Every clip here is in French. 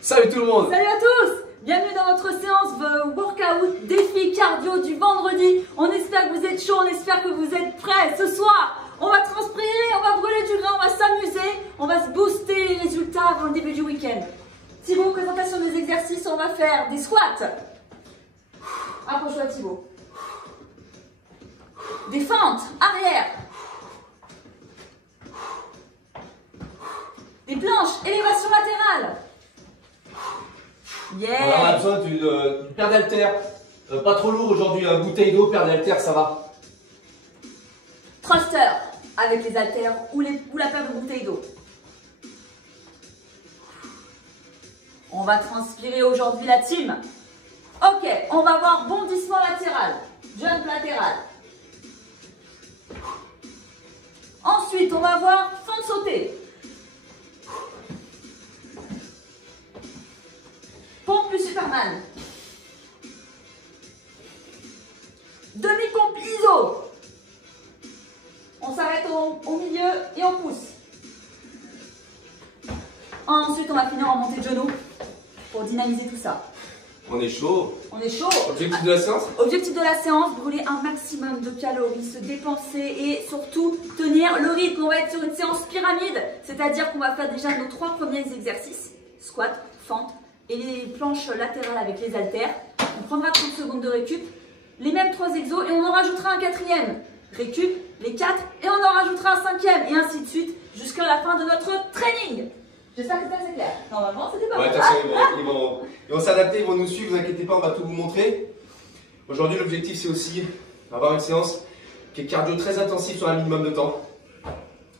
Salut tout le monde! Salut à tous! Bienvenue dans notre séance de workout défi cardio du vendredi. On espère que vous êtes chaud, on espère que vous êtes prêts. Ce soir, on va transpirer, on va brûler du gras, on va s'amuser, on va se booster les résultats avant le début du week-end. Thibaut, présentation des exercices, on va faire des squats. Approche-toi Thibaut. Des fentes arrière. Des planches, élévation latérale. Yeah. On aura besoin d'une paire d'haltères, pas trop lourd aujourd'hui, bouteille d'eau, paire d'haltères, ça va. Thruster avec les haltères ou la paire de bouteilles d'eau. On va transpirer aujourd'hui la team. Ok, on va voir bondissement latéral, jump latéral. Ensuite, on va voir fente sautée. Pompe plus Superman. Demi-pompe ISO. On s'arrête au milieu et on pousse. Ensuite, on va finir en montée de genoux pour dynamiser tout ça. On est chaud. On est chaud. Objectif de la séance? Objectif de la séance, brûler un maximum de calories, se dépenser et surtout tenir le rythme. On va être sur une séance pyramide, c'est-à-dire qu'on va faire déjà nos 3 premiers exercices. Squat, fente et les planches latérales avec les haltères. On prendra 30 secondes de récup, les mêmes 3 exos et on en rajoutera un 4e. Récup, les 4 et on en rajoutera un 5e et ainsi de suite jusqu'à la fin de notre training. J'espère que ça c'est clair. Normalement c'était pas Ouais, mal. attention, ils vont s'adapter, ils vont nous suivre, vous inquiétez pas, on va tout vous montrer. Aujourd'hui, l'objectif c'est aussi avoir une séance qui est cardio très intensive sur un minimum de temps,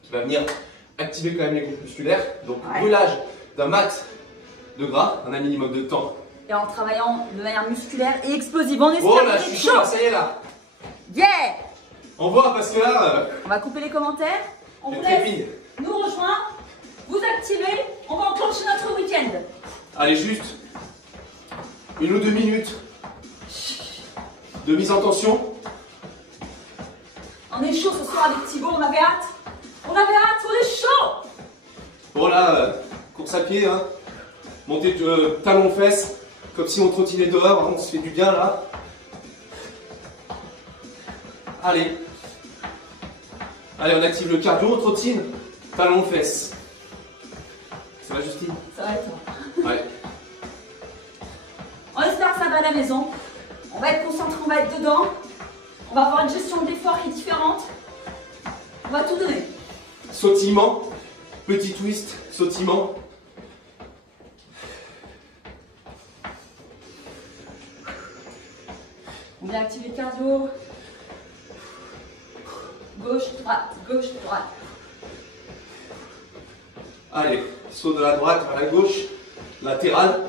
qui va venir activer quand même les groupes musculaires. Donc, brûlage d'un max de gras en un minimum de temps. Et en travaillant de manière musculaire et explosive. On espère Oh là, que je c'est suis chaud, là, ça y est là. Yeah. On voit parce que là, On va couper les commentaires. On les vous laisse trépines. nous rejoindre, vous activer. On va enclencher notre week-end. Allez, juste 1 ou 2 minutes de mise en tension. On est chaud ce soir avec Thibaut, on avait hâte. On avait hâte, on est chaud. Bon là, course à pied, hein. Montée de talons-fesses, comme si on trottinait dehors, on se fait du bien là. Allez. Allez, on active le cardio, on trottine, talons-fesses. Ça va Justine? Ça va être toi. Ouais. On espère que ça va à la maison. On va être concentré, on va être dedans. On va avoir une gestion de l'effort qui est différente. On va tout donner. Sautillement, petit twist, sautillement. On vient activer le cardio. Gauche, droite, gauche, droite. Allez, saut de la droite vers la gauche, latéral.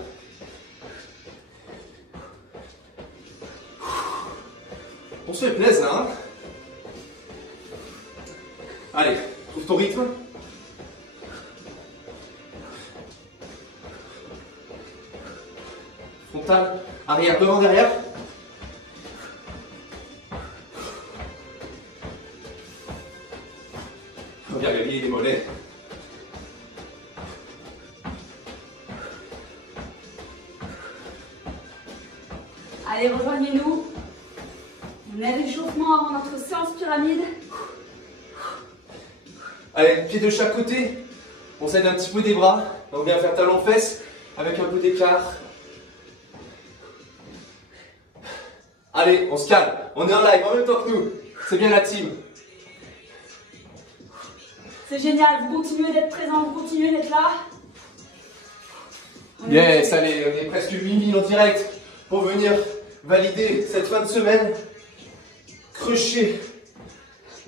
On se fait plaisir là, hein. Allez, trouve ton rythme. Frontal, arrière, devant, derrière. On vient gagner les mollets. Allez, rejoignez-nous. On a l'échauffement avant notre séance pyramide. Allez, pied de chaque côté. On s'aide un petit peu des bras. On vient faire talon-fesses avec un peu d'écart. Allez, on se calme. On est en live en même temps que nous. C'est bien la team. C'est génial, vous continuez d'être présent, vous continuez d'être là. Yes, allez, on est presque 8000 en direct pour venir valider cette fin de semaine. Crusher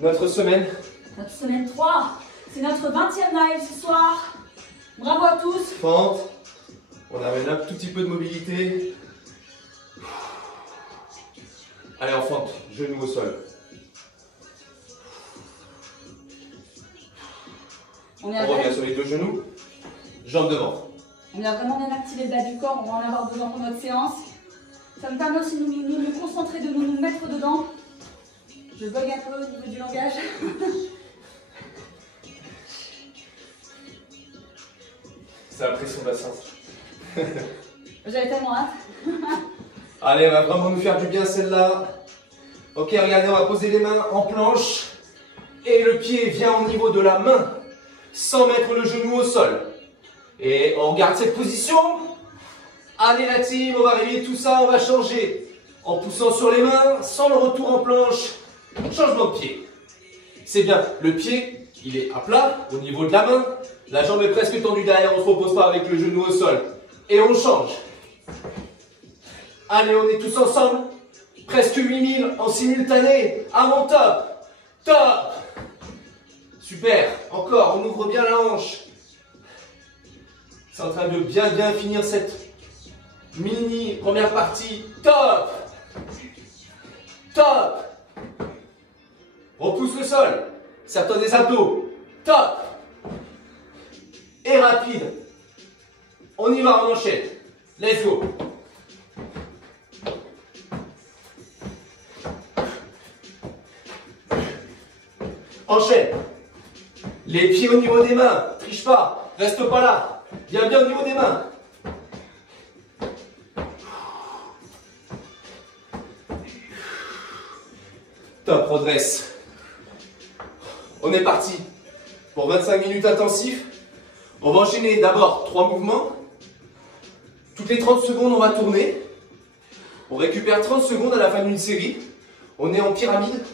notre semaine. Notre semaine 3, c'est notre 20e live ce soir. Bravo à tous. Fente. On amène un tout petit peu de mobilité. Allez, en fente, genou au sol. On On revient sur les 2 genoux, jambes devant. On a vraiment bien activé le bas du corps, on va en avoir besoin pour notre séance. Ça me permet aussi de nous concentrer, de nous mettre dedans. Je bug un peu au niveau du langage. C'est la pression bassin. J'avais tellement hâte. Allez, elle va vraiment nous faire du bien celle-là. Ok, regardez, on va poser les mains en planche. Et le pied vient au niveau de la main, sans mettre le genou au sol. Et on garde cette position. Allez la team, on va réveiller tout ça, on va changer. En poussant sur les mains, sans le retour en planche. Changement de pied. C'est bien, le pied, il est à plat, au niveau de la main. La jambe est presque tendue derrière, on ne se repose pas avec le genou au sol. Et on change. Allez, on est tous ensemble. Presque 8000 en simultané. À mon top. Top. Super. Encore, on ouvre bien la hanche. C'est en train de bien finir cette mini première partie. Top. Top. Repousse le sol. Serre-toi des abdos. Top. Et rapide. On y va, on enchaîne. Let's go. Enchaîne. Les pieds au niveau des mains. Triche pas. Reste pas là. Viens bien au niveau des mains. Top, redresse. On est parti pour 25 minutes intensifs. On va enchaîner d'abord 3 mouvements. Toutes les 30 secondes, on va tourner. On récupère 30 secondes à la fin d'une série. On est en pyramide.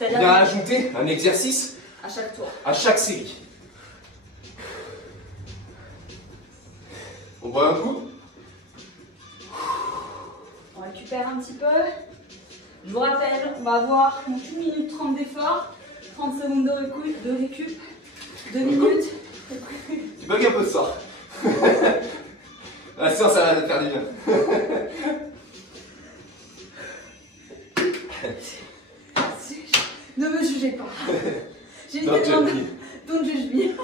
On vient ajouter un exercice à chaque tour. À chaque série. On boit un coup. On récupère un petit peu. Je vous rappelle, on va avoir donc 1 minute 30 d'effort, 30 secondes de récup, 2 minutes. Tu bugs un peu ça. La séance, ça va te faire du bien. Ne me jugez pas. J'ai une tête don't judge me.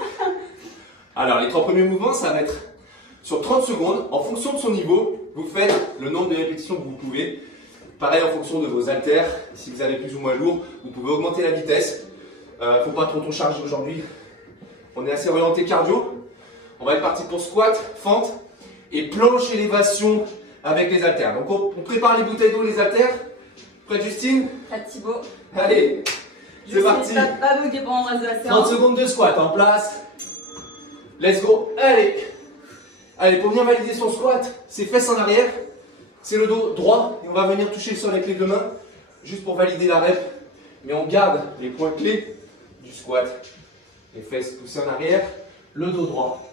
Alors, les 3 premiers mouvements, ça va être sur 30 secondes. En fonction de son niveau, vous faites le nombre de répétitions que vous pouvez. Pareil en fonction de vos haltères. Si vous avez plus ou moins lourd, vous pouvez augmenter la vitesse. Faut pas trop charger aujourd'hui. On est assez orienté cardio. On va être parti pour squat, fente et planche élévation avec les haltères. Donc on prépare les bouteilles d'eau, les haltères. Prête Justine? Prête Thibaut. Allez, c'est parti. Pas buguer pendant le reste de la séance. 30 secondes de squat en place. Let's go. Allez. Allez, pour bien valider son squat, c'est fesses en arrière. C'est le dos droit. Et on va venir toucher le sol avec les deux mains. Juste pour valider la rep. Mais on garde les points clés du squat. Les fesses poussées en arrière. Le dos droit.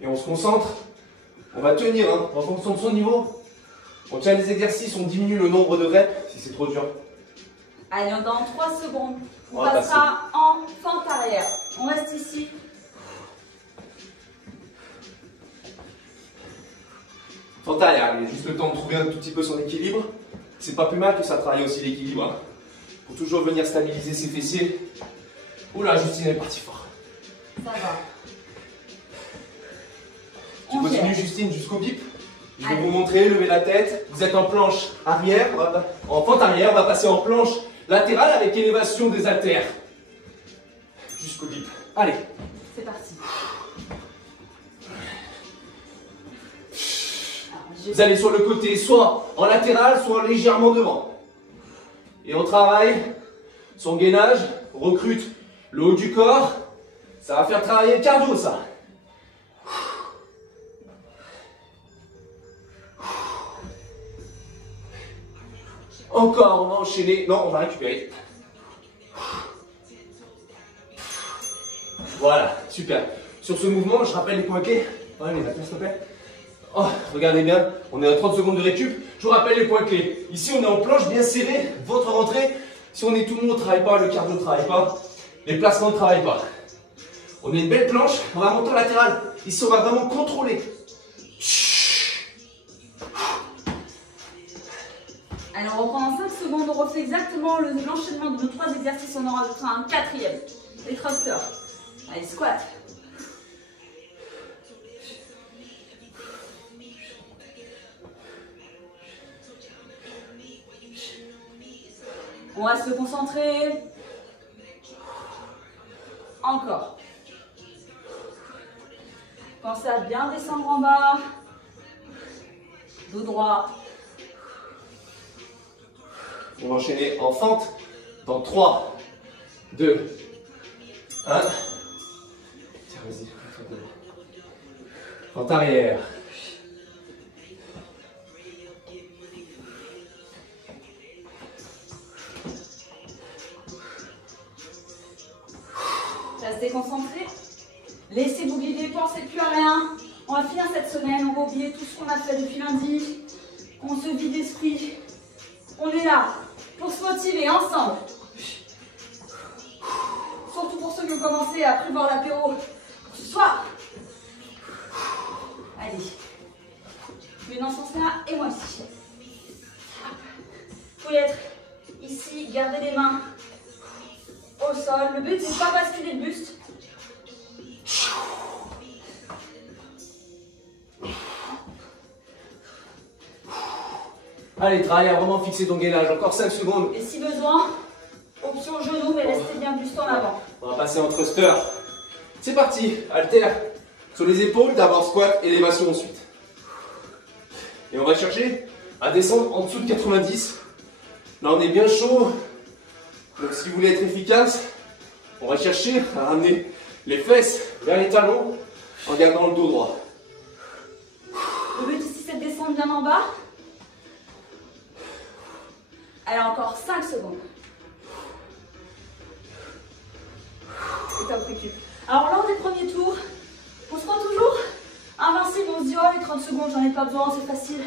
Et on se concentre. On va tenir en fonction de son niveau. On tient les exercices, on diminue le nombre de reps si c'est trop dur. Allez, dans 3 secondes, on passera en fente arrière. On reste ici. Fente arrière, il y a juste le temps de trouver un tout petit peu son équilibre. C'est pas plus mal que ça travaille aussi l'équilibre. Faut toujours venir stabiliser ses fessiers. Oula, Justine est partie fort. Ça va. Tu continues Justine jusqu'au bip. Je vais vous montrer, levez la tête. Vous êtes en planche arrière, en fente arrière. On va passer en planche latérale avec élévation des haltères. Jusqu'au bip. Allez. C'est parti. Vous allez sur le côté, soit en latéral, soit légèrement devant. Et on travaille son gainage, on recrute le haut du corps. Ça va faire travailler le cardio, ça. Encore, on va enchaîner. Non, on va récupérer. Voilà, super. Sur ce mouvement, je rappelle les points clés. Ouais, les haltères, s'il te plaît. Oh, regardez bien, on est à 30 secondes de récup. Je vous rappelle les points clés. Ici, on est en planche bien serré. Votre rentrée, si on est tout le monde, ne travaille pas, le cardio ne travaille pas. Les placements ne travaillent pas. On est une belle planche, on va monter en latéral. Ici, on va vraiment contrôler. Allez, on reprend en 5 secondes. On refait exactement l'enchaînement de nos 3 exercices. On en rajoutera un 4e. Les thrusters. Allez, squat. On va se concentrer. Encore. Pensez à bien descendre en bas. Dos droit. On va enchaîner en fente dans 3, 2, 1. Tiens, vas-y. Fente arrière. Restez concentrés. Laissez-vous guider, pensez plus à rien. On va finir cette semaine, on va oublier tout ce qu'on a fait depuis lundi. On se vide d'esprit. On est là pour se motiver ensemble. Surtout pour ceux qui ont commencé à prévoir l'apéro pour ce soir. Allez. Lui dans ce sens-là et moi ici. Vous pouvez être ici, gardez les mains au sol. Le but, c'est de pas basculer le buste. Allez, travaille à vraiment fixer ton gainage. Encore 5 secondes. Et si besoin, option genou, mais restez bien buste en avant. On va passer en thruster. C'est parti. Haltère sur les épaules. D'abord squat, élévation ensuite. Et on va chercher à descendre en dessous de 90. Là, on est bien chaud. Donc, si vous voulez être efficace, on va chercher à ramener les fesses vers les talons en gardant le dos droit. Le but ici, c'est de descendre bien en bas. Allez, encore 5 secondes. Et top récup. Alors, lors des premiers tours, on se rend toujours invincible. On se dit, oh, les 30 secondes, j'en ai pas besoin, c'est facile.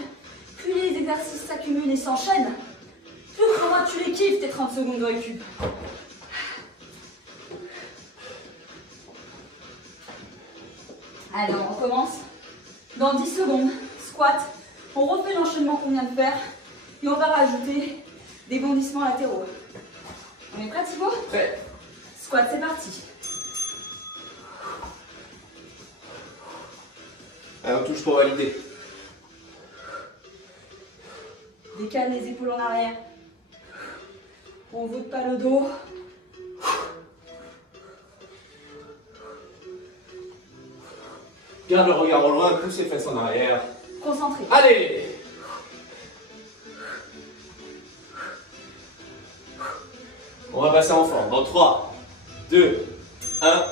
Plus les exercices s'accumulent et s'enchaînent, plus pour moi, tu les kiffes, tes 30 secondes de récup. Allez, on recommence. Dans 10 secondes, squat. On refait l'enchaînement qu'on vient de faire. Et on va rajouter des bondissements latéraux. On est prêt, Thibaut? Prêt. Squat, c'est parti. Allez, on touche pour valider. Décale les épaules en arrière. On ne voûte pas le dos. Garde le regard au loin, pousse les fesses en arrière. Concentré. Allez! On va passer en forme. Dans 3, 2, 1.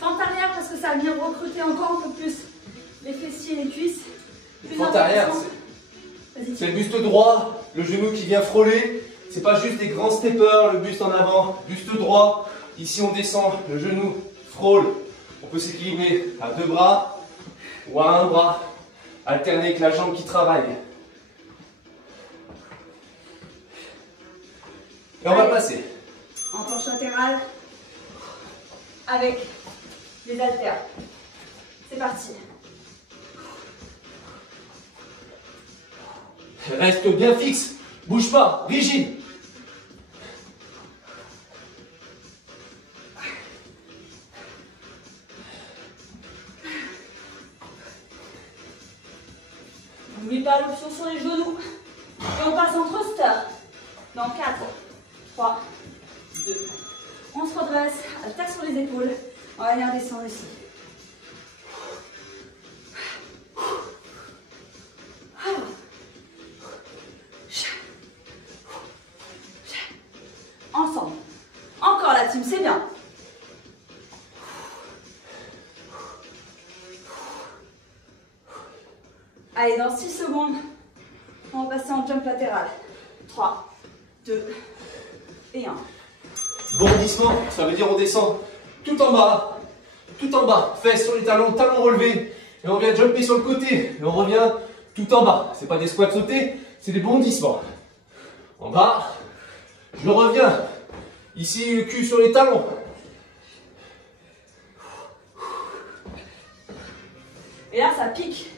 Fente arrière parce que ça va venir recruter encore un peu plus les fessiers et les cuisses. Fente arrière, c'est le buste droit, le genou qui vient frôler. C'est pas juste des grands steppers, le buste en avant, buste droit. Ici on descend, le genou frôle. On peut s'équilibrer à 2 bras ou à 1 bras. Alterner avec la jambe qui travaille. Et on va passer. En planche latérale avec les haltères. C'est parti. Reste bien fixe, bouge pas, rigide. N'oublie pas l'option sur les genoux. Et on passe en thruster. Dans 4, 3, 2. On se redresse, haltère sur les épaules. On va venir descendre ici. Ensemble. Encore la team, c'est bien. Allez, dans 6 secondes, on va passer en jump latéral. 3, 2 et 1. Bondissement, ça veut dire on descend tout en bas, fesses sur les talons, talons relevés, et on vient jumper sur le côté, et on revient tout en bas. C'est pas des squats sautés, c'est des bondissements. En bas, je reviens, ici le cul sur les talons. Et là, ça pique.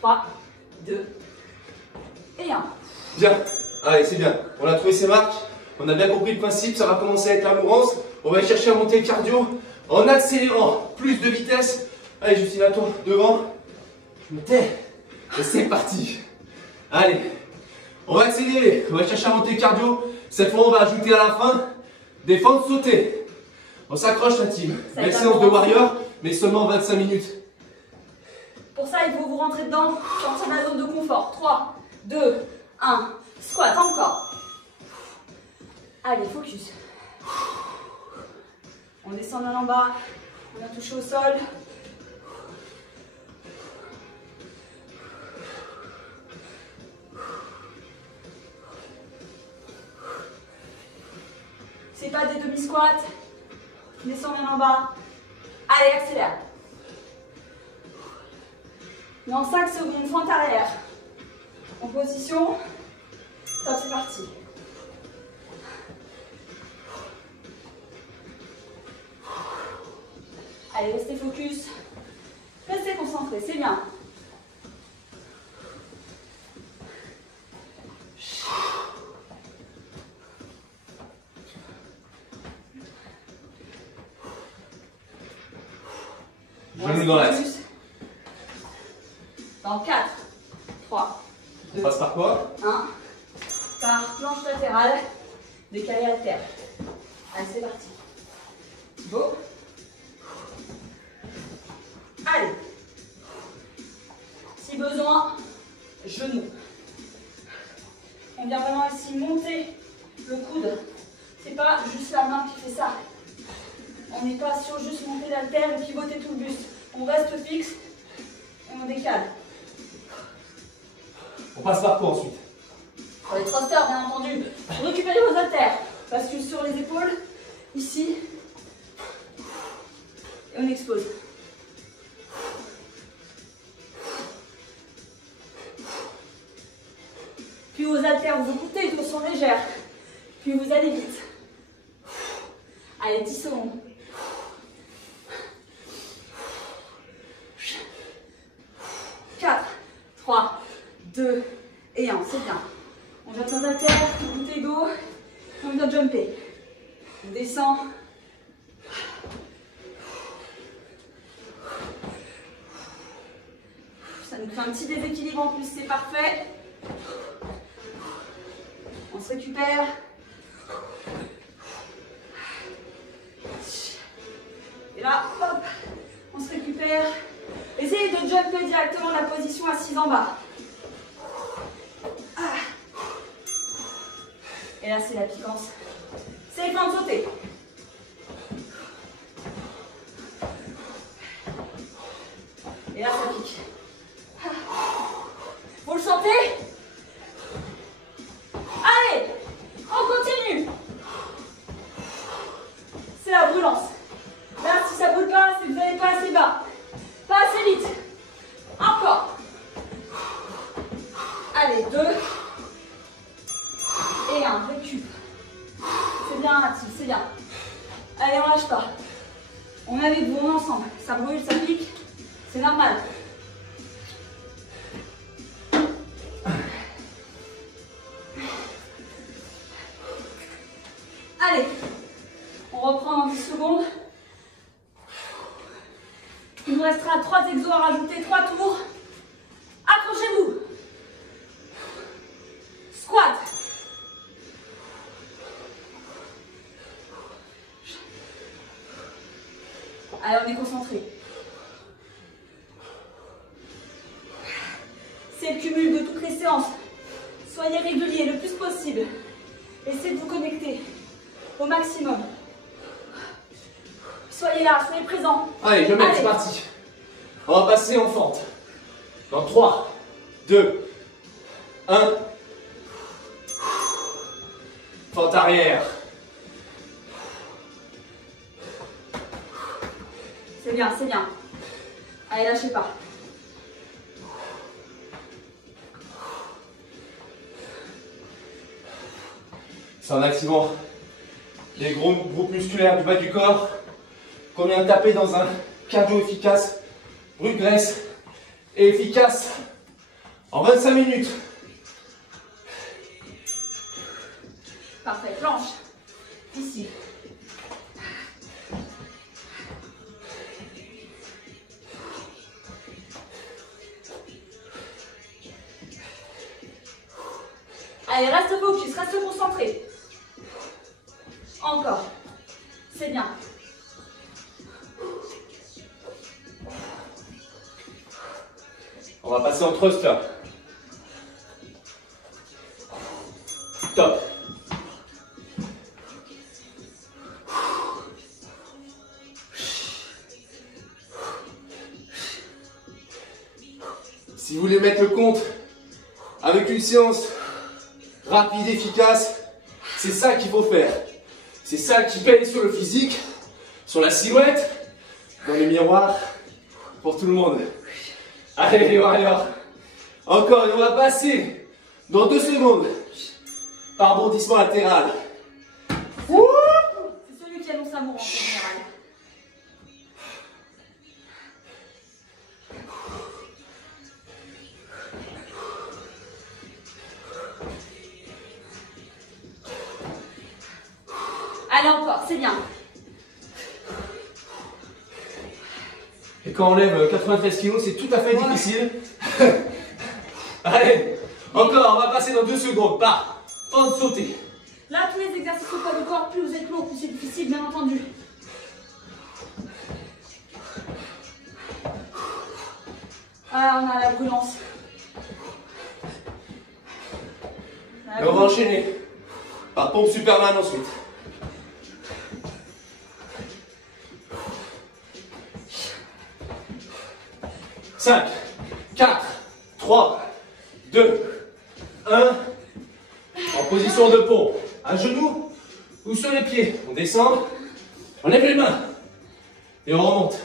3, 2 et 1. Bien, allez c'est bien, on a trouvé ses marques, on a bien compris le principe, ça va commencer à être la mouvance. On va chercher à monter le cardio en accélérant, plus de vitesse. Allez Justine, à toi, devant, je me tais, et c'est parti. Allez, on va accélérer, on va chercher à monter le cardio. Cette fois on va ajouter à la fin Défendre, sauter. On s'accroche la team. Belle séance de warrior, mais seulement 25 minutes. Pour ça, il faut vous rentrer dedans, sortir de la zone de confort. 3, 2, 1. Squat, encore. Allez, focus. On descend en bas, on a touché au sol. C'est pas des demi-squats. Descends bien en bas. Allez, accélère. Dans 5 secondes, fente arrière. En position. Top, c'est parti. Allez, restez focus. Restez concentrés, c'est bien. Genoux dans l'axe. Dans 4, 3, 2, on passe par quoi? 1. Par planche latérale, décalé haltère. Allez, c'est parti. Beau. Allez. Si besoin, genoux. On vient vraiment ici monter le coude. C'est pas juste la main qui fait ça. On n'est pas sur juste monter l'haltère et pivoter tout le buste. On reste fixe et on décale. On passe par quoi ensuite? Pour les thrusters, bien entendu, récupérez vos haltères. Bascule sur les épaules, ici. Et on explose. Puis vos haltères, vous écoutez, ils sont légères. Puis vous allez vite. Allez, 10 secondes. 4, 3, 2 et 1. C'est bien. On vient sans haltères, bouteille d'eau. On vient jumper. On descend. Ça nous fait un petit déséquilibre en plus, c'est parfait. On se récupère. Et là, hop, on se récupère. Essayez de jumper directement la position assise en bas. Et là, c'est la piquance. C'est le temps de sauter. Et là, ça pique. Vous le sentez? Allez, on continue. C'est la brûlance. Là, si ça ne brûle pas, c'est que vous n'allez pas assez bas. Pas assez vite. Encore. Allez, 2. Et 1. Récup. C'est bien, Mathilde, c'est bien. Allez, on lâche pas. On est avec vous, on est ensemble. Ça brûle, ça pique. C'est normal. Allez, on reprend dans 10 secondes. Il nous restera 3 exos à rajouter, 3 tours. Accrochez-vous. Squat. Allez, on est concentré. C'est le cumul de toutes les séances. Soyez réguliers le plus possible. Essayez de vous connecter au maximum. Soyez là, soyez présents. Allez, je mets, c'est parti. On va passer en fente. Dans 3, 2, 1. Fente arrière. C'est bien, c'est bien. Allez, lâchez pas. C'est en activant les gros groupes musculaires du bas du corps qu'on vient de taper dans un cardio efficace, brûle graisse et efficace en 25 minutes. Parfait, planche. Ici. Allez, reste focus, reste concentré. Encore. C'est bien. On va passer en thrust là. Top. Si vous voulez mettre le compte avec une séance rapide, efficace, c'est ça qu'il faut faire. C'est ça qui paye sur le physique, sur la silhouette, dans les miroirs, pour tout le monde. Allez les warriors, encore et on va passer dans 2 secondes par bondissement latéral. C'est celui qui annonce l'amour en général. Allez encore, c'est bien. Et quand on lève 93 kg, c'est tout à fait difficile. Allez, encore, on va passer dans 2 secondes par fente sautée. Là, tous les exercices au poids du corps, plus vous êtes lourd, plus c'est difficile, bien entendu. Ah, on a la brûlance. Et on va enchaîner par pompe Superman ensuite. Cinq, 4, 3, 2, 1. En position de pompe. Un genou ou sur les pieds. On descend. On lève les mains. Et on remonte.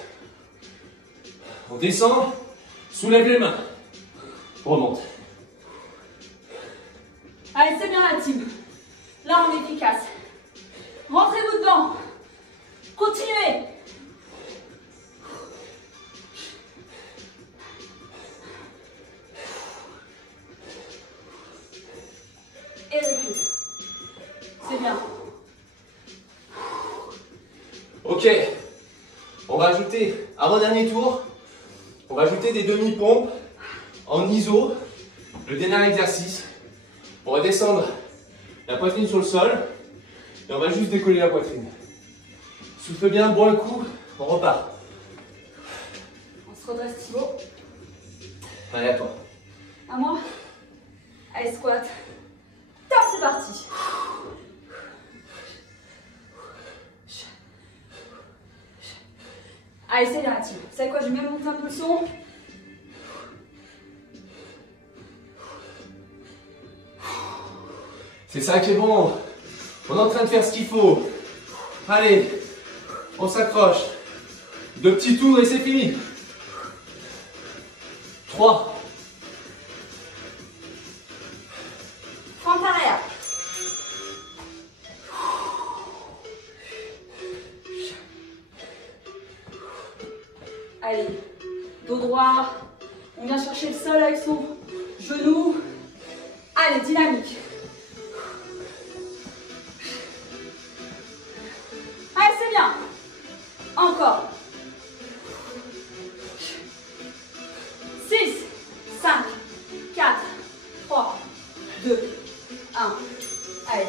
On descend. Soulève les mains. On remonte. Allez, c'est bien la team. Là, on est efficace. Rentrez-vous dedans. Continuez. Et recule. C'est bien. Ok. On va ajouter, avant dernier tour, on va ajouter des demi-pompes en iso. Le dernier exercice. On va descendre la poitrine sur le sol. Et on va juste décoller la poitrine. Souffle bien, bois un coup, on repart. On se redresse, Thibaut. Allez, à toi. À moi. Allez, squat. Top, c'est parti. Allez, c'est bien, team. Vous savez quoi, je vais même monter un peu le son. C'est ça qui est bon. On est en train de faire ce qu'il faut. Allez, on s'accroche. 2 petits tours et c'est fini. 3. Fente arrière. Allez, dos droit. On vient chercher le sol avec son genou. Allez, dynamique. Allez, c'est bien. Encore. 6, 5, 4, 3, 2, 1. Allez.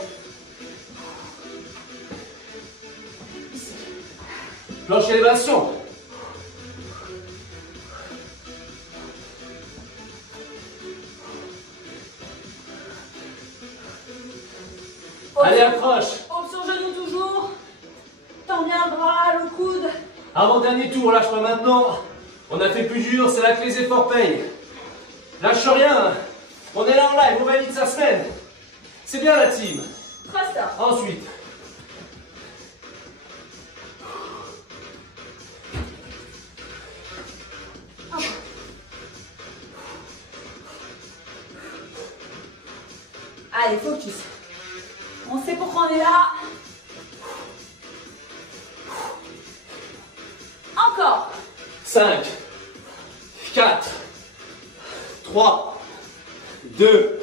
Ici. Planche élévation. Allez, accroche. Option genou toujours. Tends bien le bras, le coude. Avant-dernier tour, lâche pas maintenant. On a fait plus dur, c'est là que les efforts payent. Lâche rien. On est là en live, on valide sa semaine. C'est bien la team. Thruster. Ensuite. Allez, focus. On sait pourquoi on est là. Encore. 5, 4, 3, 2,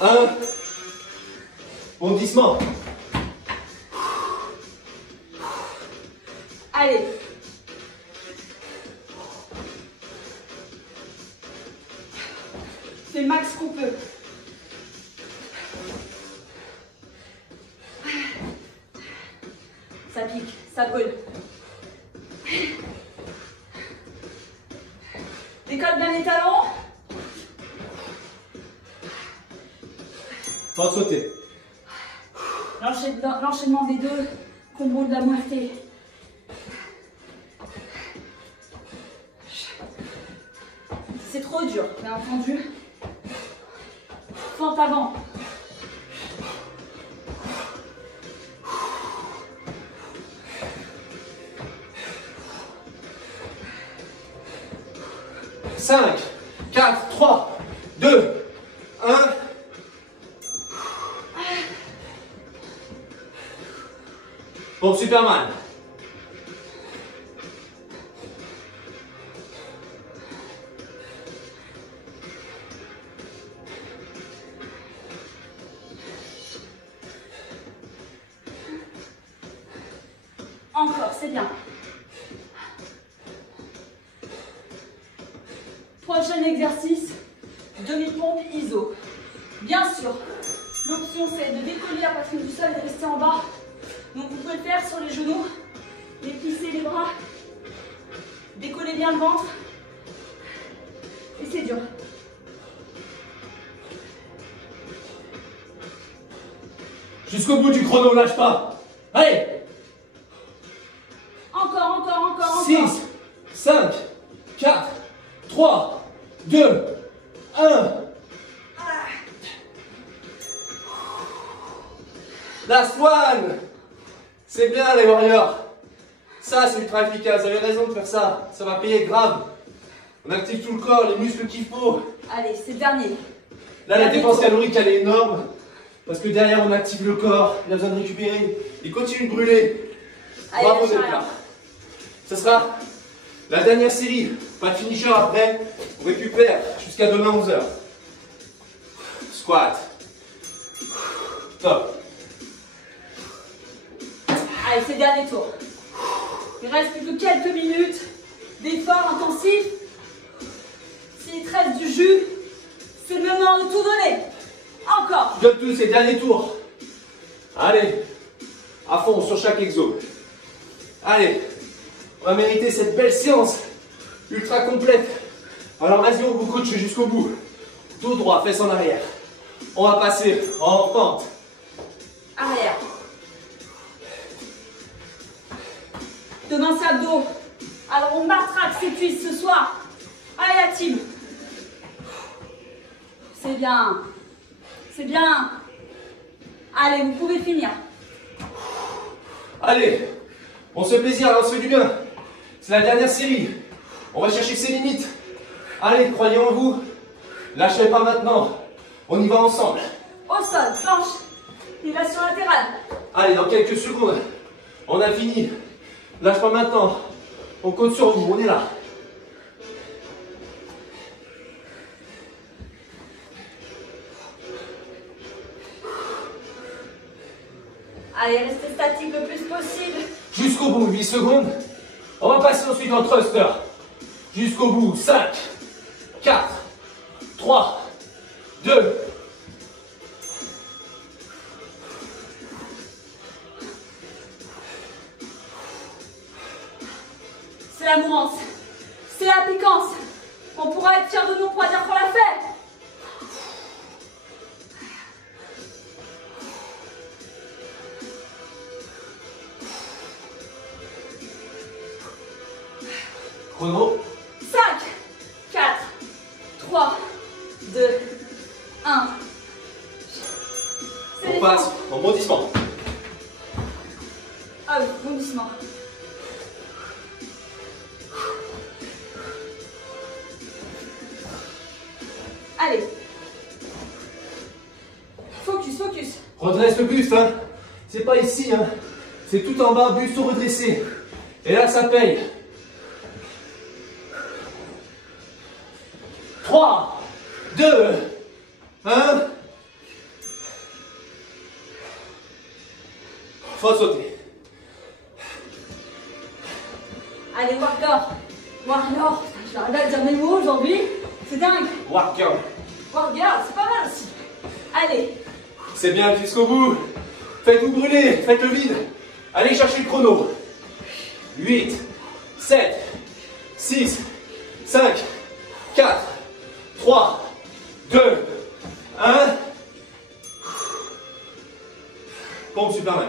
1. Bondissement. Allez. Fais le max qu'on peut. Ça pique, ça brûle. Décolle bien les talons. Pas de sauter. L'enchaînement des deux combos de la moitié. C'est trop dur, bien entendu. Fente avant. Cinq, 4, 3, 2, 1. Bon, Superman. Encore, c'est bien. Prochain exercice, demi-pompe iso. Bien sûr, l'option c'est de décoller la poitrine du sol et de rester en bas. Donc vous pouvez le faire sur les genoux, et plisser les bras, décoller bien le ventre. Et c'est dur. Jusqu'au bout du chrono, lâche pas. Allez. Encore. 6, 5, 4, 3, 2, 1. Last one. C'est bien les warriors. Ça c'est ultra efficace, vous avez raison de faire ça. Ça va payer grave. On active tout le corps, les muscles qu'il faut. Allez, c'est le dernier. Là la dépense calorique elle est énorme. Parce que derrière on active le corps, il a besoin de récupérer. Il continue de brûler. Allez, Bravo lâche d'être là. Ce sera la dernière série. Pas de finisher après. On récupère jusqu'à demain 11h. Squat. Top. Allez, c'est le dernier tour. Il reste plus que quelques minutes d'effort intensif. S'il te reste du jus, c'est le moment de tout donner. Encore. Donne tous ces derniers tours. Allez. À fond sur chaque exo. Allez. On va mériter cette belle séance. Ultra complète. Alors vas-y, on vous coach jusqu'au bout. Dos droit, fesses en arrière. On va passer en pente. Arrière. Demain c'est abdos. Alors on matraque ses cuisses ce soir. Allez la team. C'est bien. C'est bien. Allez, vous pouvez finir. Allez. On se fait plaisir, on se fait du bien. C'est la dernière série. On va chercher ses limites. Allez, croyez en vous. Lâchez pas maintenant. On y va ensemble. Au sol, planche. Élévation latérale. Allez, dans quelques secondes, on a fini. Lâche pas maintenant. On compte sur vous, on est là. Allez, restez statique le plus possible. Jusqu'au bout, 8 secondes. On va passer ensuite en thruster. Jusqu'au bout, 5, 4, 3, 2. C'est la mouvance. C'est la piquance. On pourra être fiers de nous, on pourra dire qu'on l'a fait. Chrono. 5, 4, 3, 2, 1. On passe en bondissement. Ah oui, bondissement. Allez. Focus, focus. Redresse le buste, hein. C'est pas ici, hein. C'est tout en bas, buste redressé. Et là, ça paye. 3, 2, 1. Faut sauter. Allez, Warrior. Warrior. J'arrive à dire mes mots aujourd'hui. C'est dingue. Warrior. Warrior, c'est pas mal aussi. Allez. C'est bien jusqu'au bout. Faites-vous brûler, faites le vide. Allez chercher le chrono. 8, 7, 6, 5, 4, 3, 2, 1. Pompe Superman.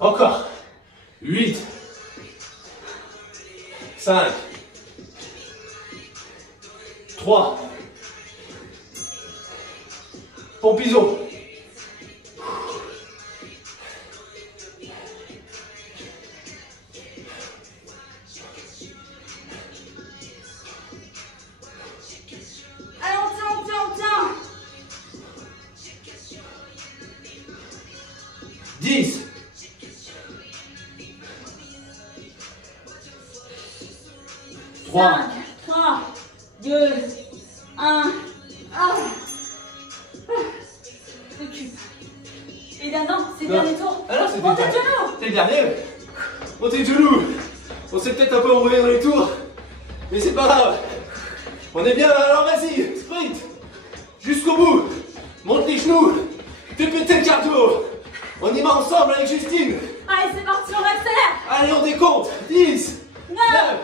Encore. 8, 5, 3, pompe iso. Allez, on tient, on tient, on tient. 10, 3, 3, 2, 1. Récup. Et là, non, c'est le Non. dernier tour. Ah non, c'était Montez le le genou. C'est le dernier. Montez le genou. On s'est peut-être un peu enroué dans les tours, mais c'est pas grave. On est bien là, alors vas-y, sprint. Jusqu'au bout. Monte les genoux. Fais péter le cardio. On y va ensemble avec Justine. Allez, c'est parti, on accélère. Allez, on décompte. 10, 9, 9,